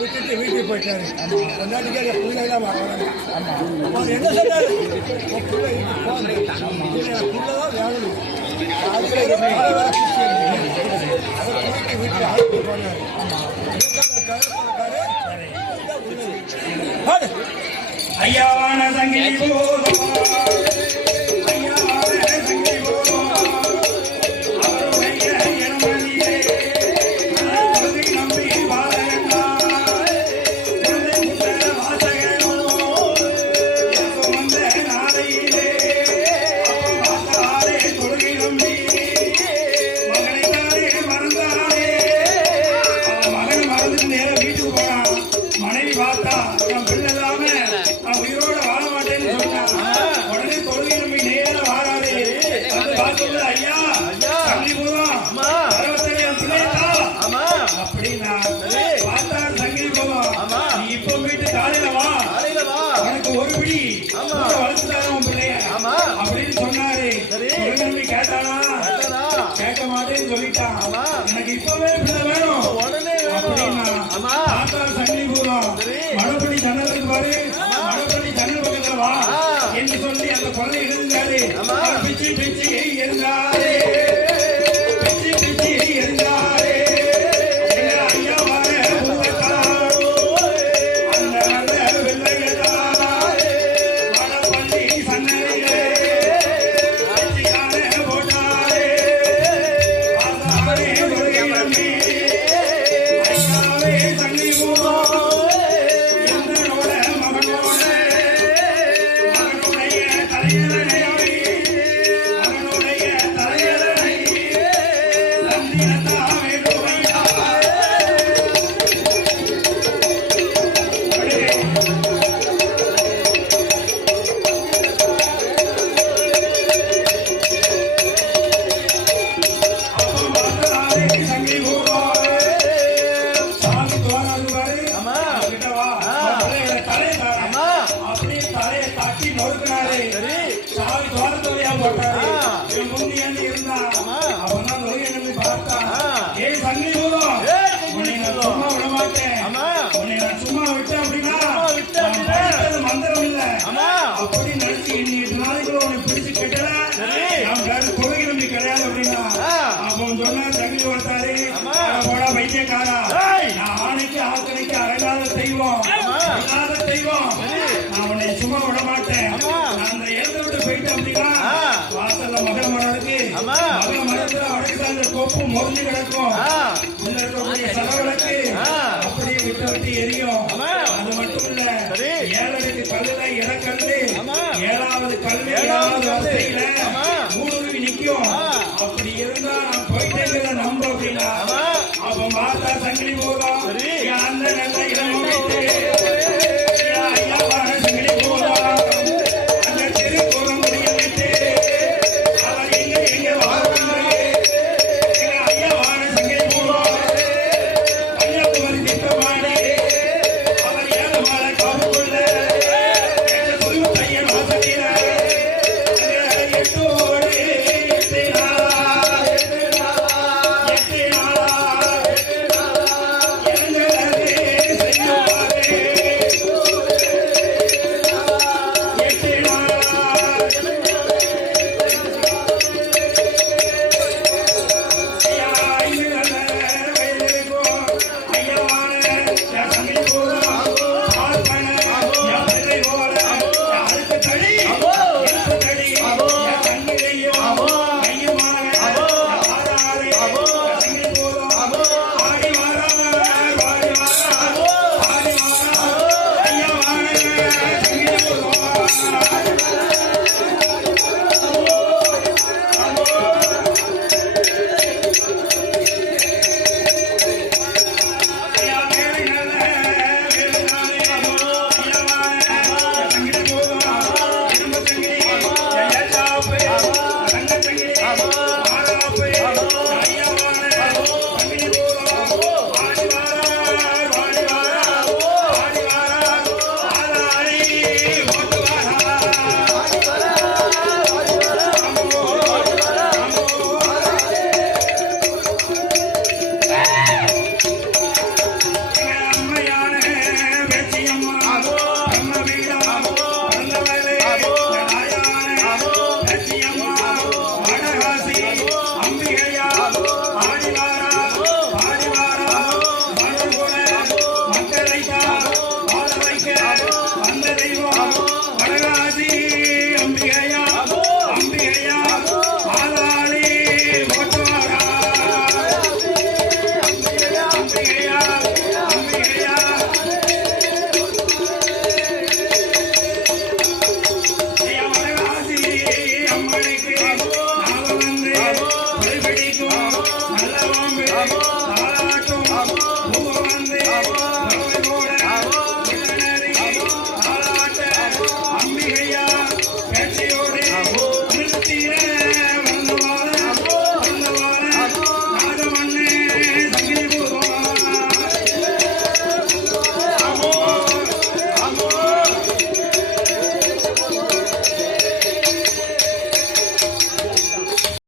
விட்டுட்டு வீட்டுக்கு போயிட்டாரு. கொண்டாட்டிக்கு பிள்ளைலாம் வரவாங்க. அவர் என்ன சொன்னாரு? பிள்ளைதான் வேணும். வீட்டுக்கு அழைத்து போனாரு. ஐயாவான சங்கிலி போதும் அப்படின்னு சொன்னாரு. கேட்க மாட்டேன்னு சொல்லிட்டான். எனக்கு இப்பவே பிள்ளை வேணும் அப்படின்னா சங்கிலி பூரம் மழைப்படி ஜன்னலுக்கு பாரு, மழைப்படி ஜன்னல் பக்கத்துல வா என்று சொல்லி அந்த குழந்தை இருந்தாரு. பிச்சு பிச்சு இருந்தாரு, பிச்சு பிச்சு இருந்தாரு. ஐயா வர அந்த நல்ல வெள்ளையதா மழைப்பள்ளி சன்னலிலே அப்படி நினைச்சு இன்னைக்கு நாளைக்குள்ள உனக்கு பிடிச்சு கட்டல கொள்கை கிடையாது அப்படின்னா அப்ப சொன்ன தங்கி வந்தாரு. போட வைத்தியக்காரா, நான் ஆணைக்கு ஆக்கணைக்கு அடங்காத தெய்வம், அல்லாத தெய்வம், நான் உன்னை சும்மா விட மாட்டேன். நான் அந்த இடத்தை விட்டு போயிட்டேன் அப்படின்னா வாசல்ல மக மரம் இருக்கு. மக மரத்துல வடக்கு சார்ந்த கொப்பு முறிஞ்சு கிடக்கும். உள்ள இருக்கக்கூடிய சலவிளக்கு அப்படியே விட்டு விட்டு எரியும். அது மட்டும் இல்ல, 7 கல்லுல இடக்கல்லு, 7வது கல்வி 7வது வரிசையில ஊடுருவி நிற்கும். அப்படி இருந்தா நான் போயிட்டே நம்ப அப்படின்னா அப்ப மாதா சங்கிலி போதும் அந்த நல்ல இடம்